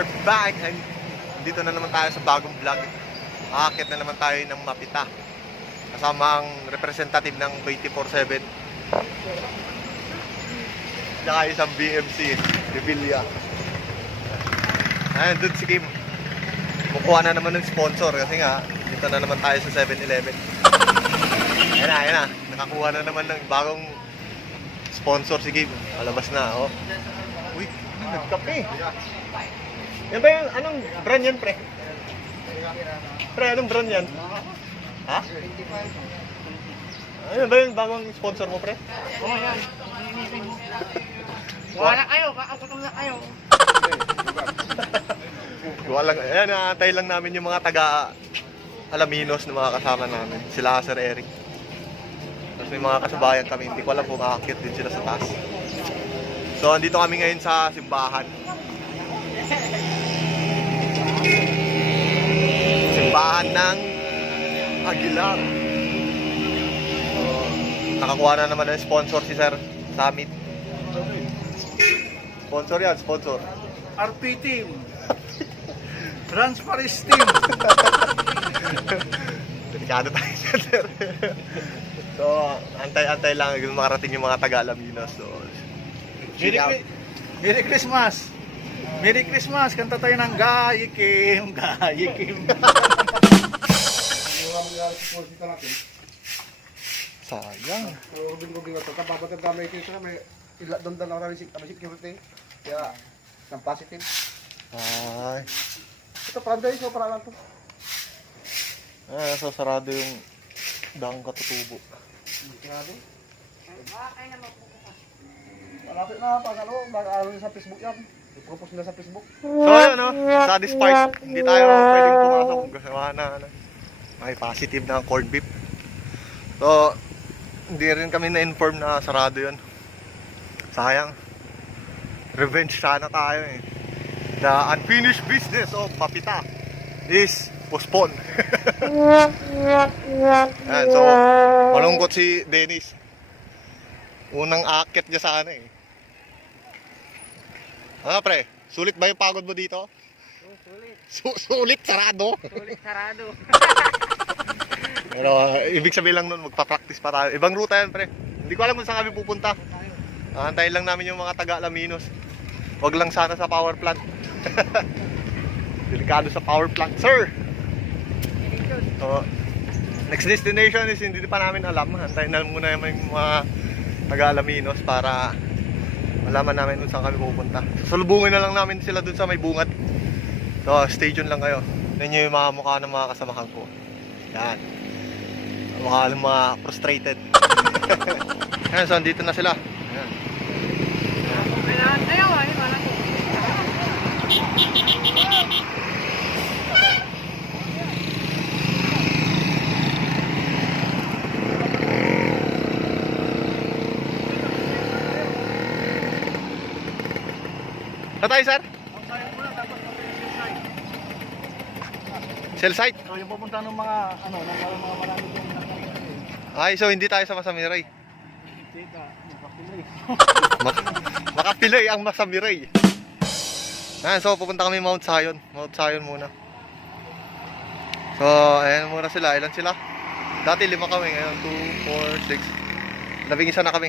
are back and dito na naman tayo sa bagong vlog. Aakit na naman tayo ng Mapita kasama ang representative ng 24/7 tsaka isang BMC Revilla. Ayun, doon si Kim mukuha na naman ng sponsor kasi nga dito na naman tayo sa 7-Eleven. Ayan na, nakakuha na naman ng bagong sponsor si Kim. Palabas na, oh. Uy, nagkape. Yan ba yung, anong brand yan, pre? Pre, anong brand yan? Ha? Ano ba yung bagong sponsor mo, pre? Oo, yan. Wala kayo, kakatulong na kayo. Walang, ayan, naantay lang namin yung mga taga Alaminos na mga kasama namin. Sila Sir Eric. Tapos may mga kasabayan kami, hindi ko alam kung aakyat din sila sa taas. So, andito kami ngayon sa simbahan. Simbahan ng Aguilar. So, nakakuha na naman ng sponsor si Sir Summit. Sponsor yan, sponsor. RP team. Transparis team. Delikado tayo Sir. So, antay-antay lang yung makarating yung mga taga-Alaminos. So, Merry Christmas. Merry Christmas. Kanta tayo ng Gayikim, Gayikim. sayang. Kaya, ng positive. Ay. Ito, panday, so para lang to. So sarado yung daang katutubo. Grabe. Malapit na, pag ano, mag-aaral sa Facebook yan. I-propose nila sa Facebook. So ayun, no? Satisfied. Hindi tayo pwedeng pumasok kung gawa na may positive na corned beef. So, hindi rin kami na-inform na sarado yun. Sayang. Revenge sana tayo eh. The unfinished business of Mapita is postponed. Ayan, so, malungkot si Dennis. Unang akit niya sana eh. Pre, sulit ba yung pagod mo dito? Sulit. Sulit, sarado. Sulit sarado. Pero ibig sabihin lang nun, magpa-practice pa tayo. Ibang ruta yan, pre. Hindi ko alam kung saan kami pupunta. Antayin lang namin yung mga taga-Alaminos. Wag lang sana sa power plant. Delikado sa power plant, sir. So, next destination is hindi pa namin alam. Antayin na muna yung mga taga-Alaminos para malaman namin kung saan kami pupunta. Salubungin na lang namin sila dun sa may bungad. So, stay tuned lang kayo. Yan yung mga mukha ng mga kasamahan ko. Yan. Mga frustrated. Ayan, so andito na sila. Ayan. Kailangan tayo, ay, wala ko. Saan tayo, sir? Cell site? So, yung pupunta ng mga, ano, ng mga marami yung nakakita. Ay, so hindi tayo sa Masamiray. Teka, makapilay. Makapilay ang Masamiray. Ayan, so pupunta kami Mount Zion. Mount Zion muna. So, ayan muna sila. Ilan sila? Dati 5 kami. Ngayon 2, 4, 6. 11 na kami.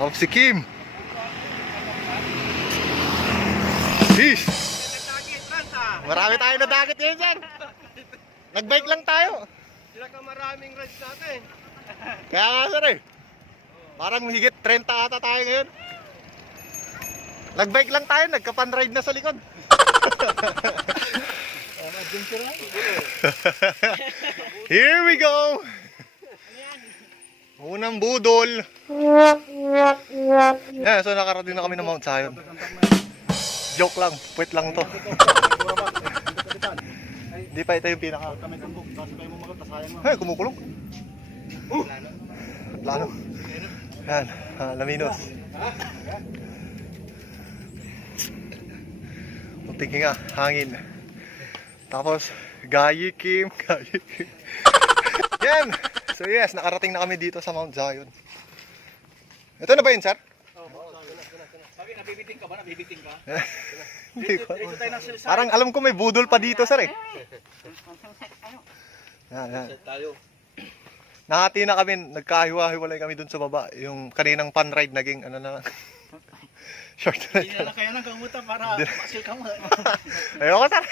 Tapos si Kim. Peace. Marami tayo na dagat ngayon, sir. Nag-bike lang tayo. Sila ka maraming rides natin. Kaya nga, sir eh. Parang higit 30 ata tayo ngayon. Nag-bike lang tayo, nagka-pan-ride na sa likod. Adventure lang. Here we go. Unang budol. Yeah, so nakarating na kami ng Mount Zion. Joke lang, puwet lang to. Hindi pa ito yung pinaka. Hey, kumukulong. Lalo. Yan, Alaminos. Muntik nga, hangin. Tapos, Gayikim, Gayikim. Yan. So yes, nakarating na kami dito sa Mount Zion. Ito na ba yun, sir? Nabibiting ka ba? Nabibiting ka? Hindi ko. Dito tayo ng silsay. Parang alam ko may budol pa dito, sir eh. Yan. Tayo. Nahati na kami, nagkahiwa-hiwalay kami dun sa baba. Yung kaninang pan ride naging ano na lang. Short ride. Hindi na lang kaya ng kamuta para masil ka mo. Ayoko, sir.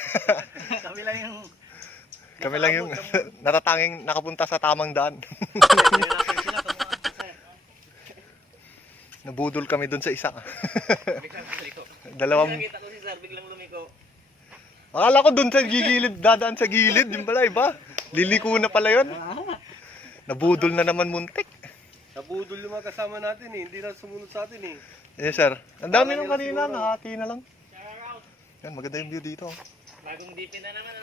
Kami lang yung... Kami lang yung natatanging nakapunta sa tamang daan. Nahirapan sila tumuhaan sa Nabudol kami dun sa isa. biglang liko. Dalawang... Nakita ko si Sir, biglang lumiko. Akala ko dun sa gigilid, dadaan sa gilid. Yung pala, iba. Liliko na pala yun. Nabudol na naman muntik. Nabudol yung mga kasama natin eh. Hindi na sumunod sa atin eh. Yes, sir. Ang dami nung kanina, nakati na lang. Yan, maganda yung view dito. Bagong dipin na naman.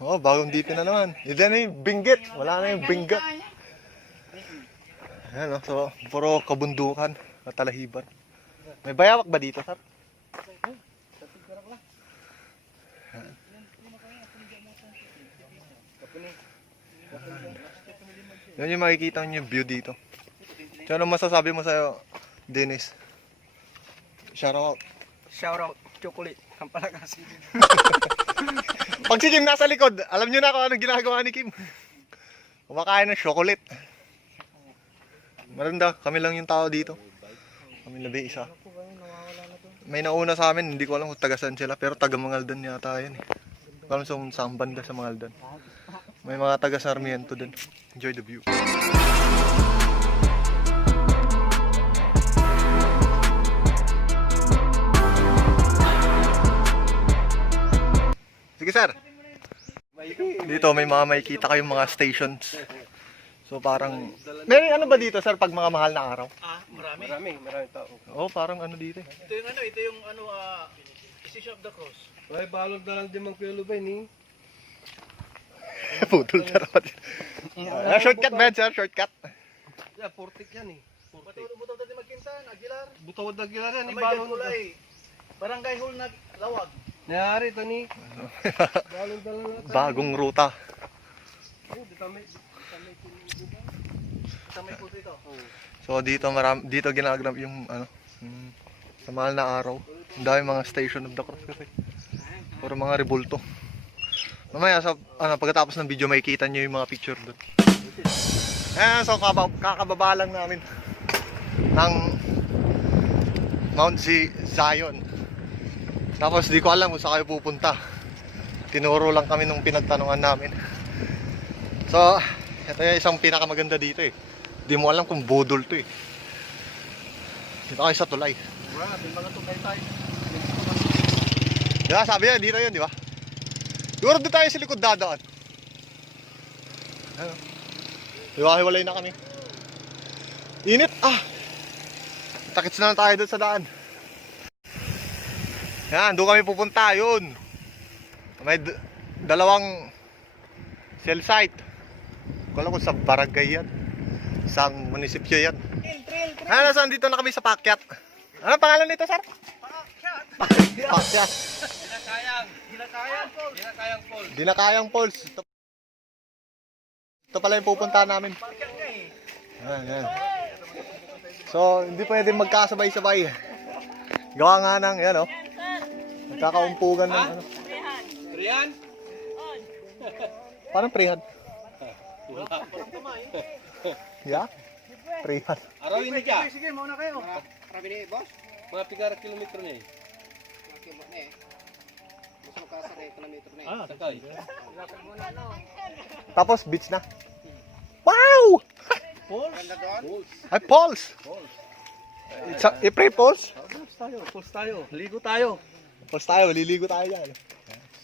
Oh, bagong dipin na naman. Hindi na yung binggit. Wala na yung binggit. Ayan, oh. So, puro kabundukan at talahiban. May bayawak ba dito, sir? Yan yung makikita nyo yung view dito. So, ano masasabi mo sa'yo, Dennis? Shout out. Shout out, chocolate. Kampalakasin. Pag si Kim nasa likod, alam nyo na kung anong ginagawa ni Kim. Kumakain ng chocolate. Maranda, kami lang yung tao dito. Kami labi isa. May nauna sa amin, hindi ko alam kung tagasan sila, pero taga Mangaldan yata yan eh. Alam sa saan banda sa Mangaldan. May mga taga Sarmiento din. Enjoy the view. Sige, sir. Dito may mga makikita kayong mga stations. So parang may ano ba dito, sir, pag mga mahal na araw? Marami. Marami tao. Oh, parang ano dito. Ito yung Station of the Cross. Ay, balog na lang din mang Kuya Lubay ni. Putol tarapat. Shortcut ba yan, sir? Shortcut. Yeah, portik yan eh. Butaw dati magkintan, Aguilar. Butawad na gila yan. May Balog na. kulay. Barangay Hall na Lawag. Nayari ito ni. Balog na lang natin. Bagong ruta. Oh, ditamay. Tamay po dito. So dito dito ginagrab yung ano, sa mahal na araw. Ang dami mga station of the cross kasi. Puro mga rebulto. Mamaya sa pagkatapos ng video makikita niyo yung mga picture doon. Eh, so kakababa lang namin ng Mount Zion. Tapos di ko alam kung saan kayo pupunta. Tinuro lang kami nung pinagtanungan namin. So, ito yung isang pinakamaganda dito eh. Di mo alam kung budol to eh. Dito kayo sa tulay. Grabe, mga tukay tayo. Diba, sabi niya, dito yun, di ba? Siguro doon tayo sa likod dadaan. Ano? Diba, hiwalay na kami. Init, takits na lang tayo doon sa daan. Yan, doon kami pupunta, yun. May dalawang cell site. Kung alam ko sa barangay yan. Sa munisipyo yan. Ano, saan dito na kami sa Pakyat? Ano pangalan nito, sir? Pakyat. Dinakayang Falls. Ito pala yung pupuntahan namin. Yan. So, hindi pwede magkasabay-sabay. Gawa nga ng, yan o. Magkakaumpugan ng ano. Rian? Parang prehan. Yeah? Prehan. Arawin ni ka. Sige, mauna kayo. Marami ni boss? Mga 3 kilometro ni. Sakay. Tapos beach na. Wow! Ay, Falls! I-pray Falls? Pulse tayo. Ligo tayo. Falls tayo, liligo tayo dyan.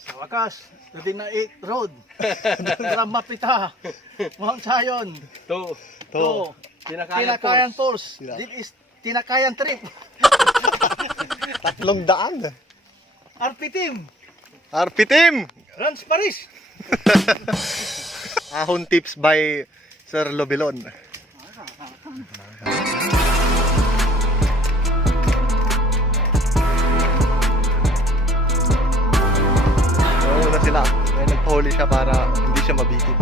Sa wakas, na 8 road. Mapita. Mount Zion. To. Tinakayan Falls. Sila. This is Tinakayan Trip. 300. RP Team. RP Team! Rans Paris. Ahon tips by Sir Lobilon. Una sila. May nagpahuli siya para hindi siya mabitin.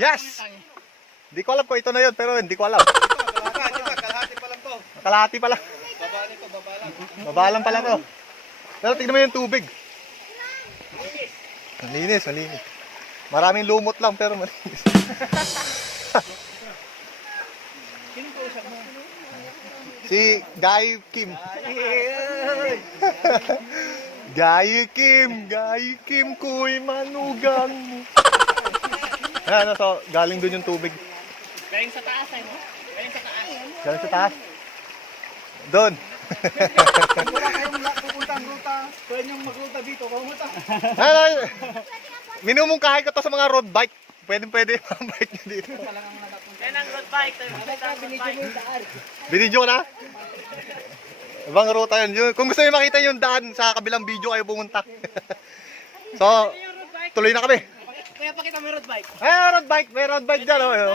Yes! Hindi ko alam kung ito na yun, pero hindi ko alam. Kalahati pa lang to. Kalahati pala. Baba nito, baba lang. Baba lang pala to. Pero tignan mo yung tubig. Malinis, malinis. Maraming lumot lang, pero malinis. Si Guy Kim. Guy Kim, kuy manugang mo. Ayan, so, galing dun yung tubig. Galing sa taas ay mo? Galing sa taas. Galing sa taas. Doon. Wala kayong pupuntang ruta. Pwede niyong magruta dito. Kamuta. Ay, minumungkahi ko to sa mga road bike. Pwede yung mga bike nyo dito. Yan ang road bike. Binidyo ko na? Ibang ruta yun. Kung gusto nyo makita yung daan sa kabilang video, kayo pumunta. So, tuloy na kami. Kuya, pakita mo yung road bike. Ay, may road bike dyan. Oh.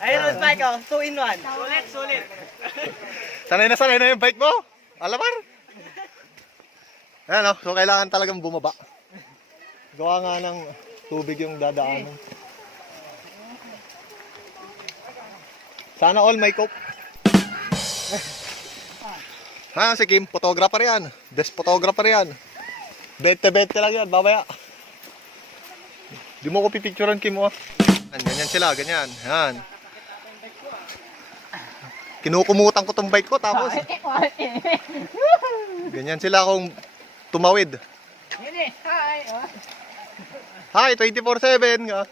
Ay, road bike oh. 2 in 1. Sulit. Sanay na yung bike mo. Alamar. Ayan, so kailangan talagang bumaba. Gawa nga ng tubig yung dadaanan. Sana all may cope. Ha, si Kim, photographer yan. Best photographer yan. 20-20 lang yan, babaya. Di mo ko pipicturean, Kim, oh. Ganyan sila, ganyan. Yan. Kinukumutan ko tong bike ko, tapos ganyan sila kung tumawid. Hi, 24/7 nga.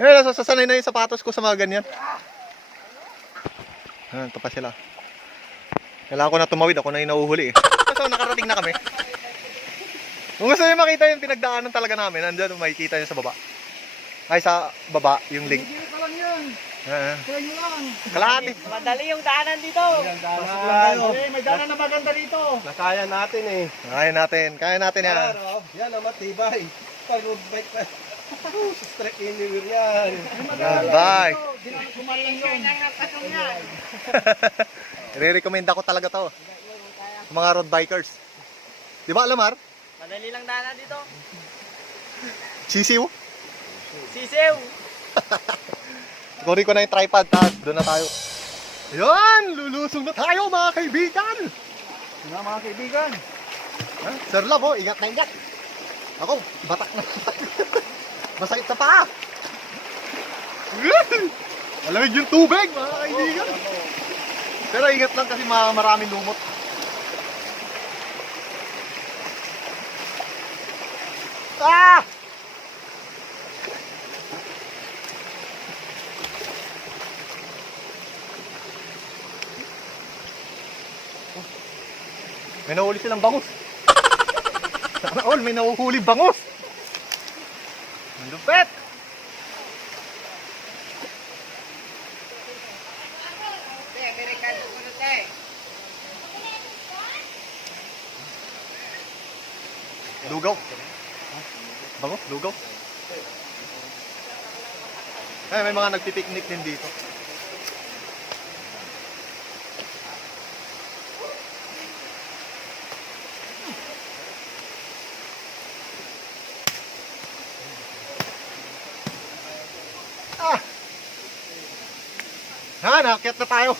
Eh, sasanay na yung sapatos ko sa mga ganyan. Ito pa sila. Kailangan ko na tumawid, ako na yung nahuhuli eh. So, nakarating na kami. Kung gusto nyo makita yung pinagdaanan talaga namin, nandyan makikita nyo sa baba. Ay, sa baba, yung link. Hindi pa lang yan. Kaya nyo lang. Kalahati. Madali yung daanan dito. Pasok lang tayo. May dana na maganda dito. Nakaya natin eh. Kaya natin yan. Claro, yan ang matibay. Pag road bike ka. Straight anywhere yan. Bye. Kumalang yun. I-recommend ako talaga to. Sa mga road bikers. Di ba, Alamar? Madali lang daanan dito. Sisiw. Sisew. Kunin ko na yung tripod, tapos doon na tayo. Ayan, lulusong na tayo mga kaibigan. Yun nga mga kaibigan. Ha? Sir Love, oh, ingat na ingat. Ako, batak na. Masakit sa paa. Malamig yung tubig, mga kaibigan. Pero ingat lang kasi maraming lumot. Ah! May nahuli silang bangus. Sana all, may nahuhuli bangus. Ang lupet. Lugaw. Bangus, lugaw. Ay, may mga nagpipiknik din dito. Ha, nakakyat na tayo.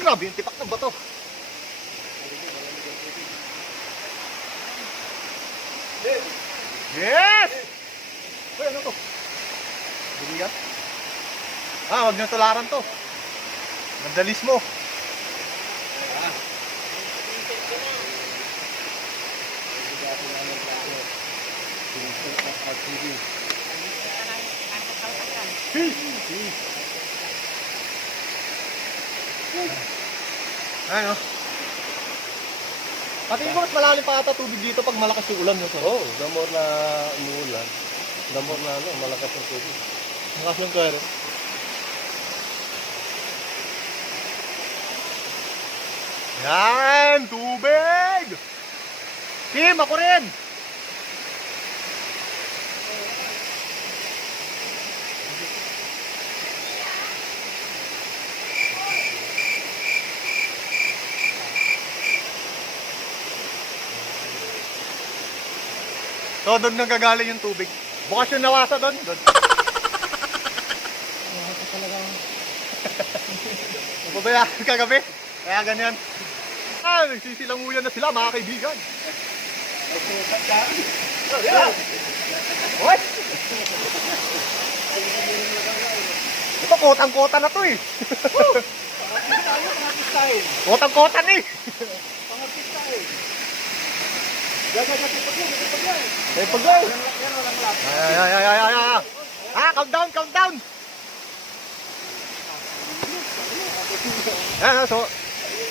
Grabe yung tipak ng bato. Yes! Uy, ano to? Biligan? Ah, wag nyo tularan to. Mandalis mo. Ano? Pati mo mas malalim pa ata tubig dito pag malakas yung ulan. Oo, the more na umuulan, the more na malakas ang tubig. Malakas yung kero. Yan! Tubig! Kim, ako rin! So, doon nagagaling yung tubig. Bukas yung nawasa doon. Doon. Pabayaan kagabi. Kaya ganyan. Nagsisilanguyan na sila mga kaibigan. What? Ito, kotang-kota na to eh. Kotang-kota na eh. Ay, pag-go! Ay. Calm down, calm down! Ayan, so,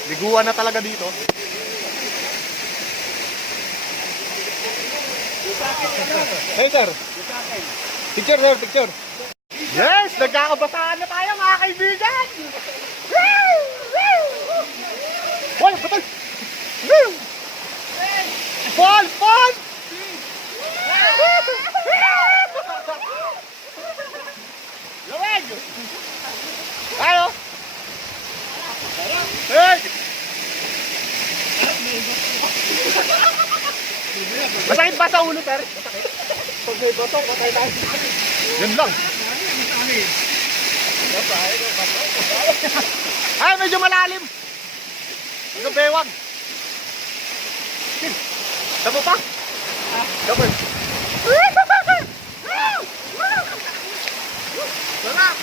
liguan na talaga dito. Hey, sir. Picture, sir, picture. Yes! Nagkakabasahan na tayo, mga kaibigan! Woo! Woo! Hoy, patay! Woo! Fall! Fall! Lawag! Tayo! Hey! Masakit ba sa ulo, sir? Masakit? Pag may bato, patay tayo. Yun lang. Ay, medyo malalim. Ano bewang? Damo pa? Double. Sarap!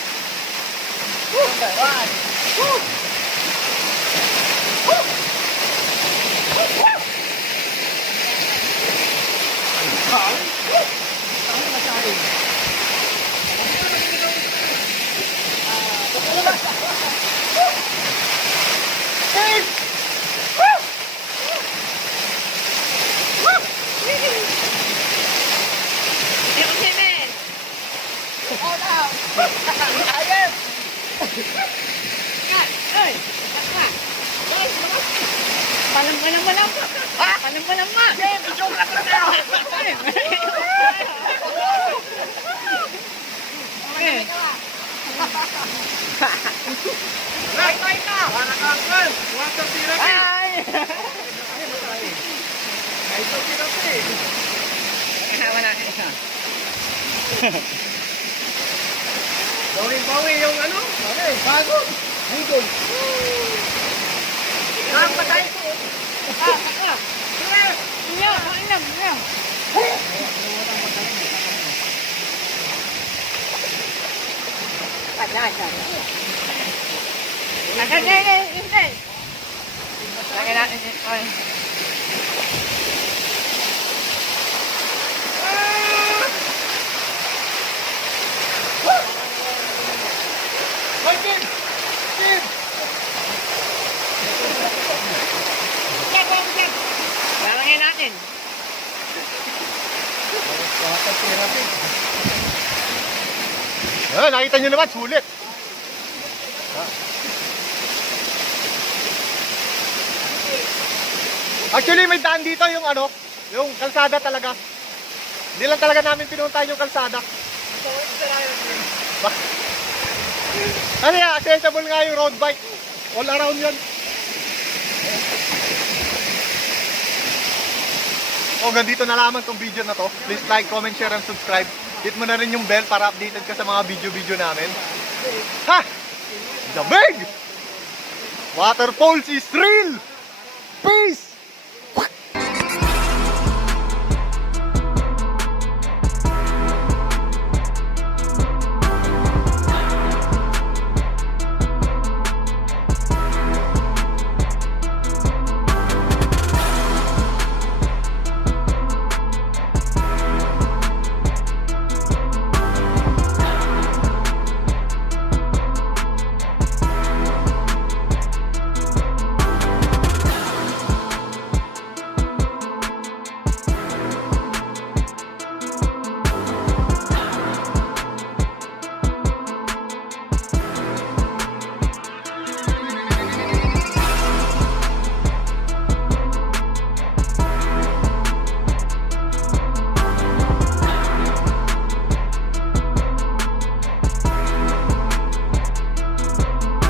Bawing yung ano? Okay, bago. Hugol. Patay ko. Lalangin natin. Nakita nyo naman, sulit. Actually, may daan dito yung ano, yung kalsada talaga. Hindi lang talaga namin pinuntahan yung kalsada. Ano yan, accessible nga yung road bike. All around yan. So, hanggang dito na lamang tong video na to. Please like, comment, share, and subscribe. Hit mo na rin yung bell para updated ka sa mga video-video namin. Ha! The big! Waterfalls is real!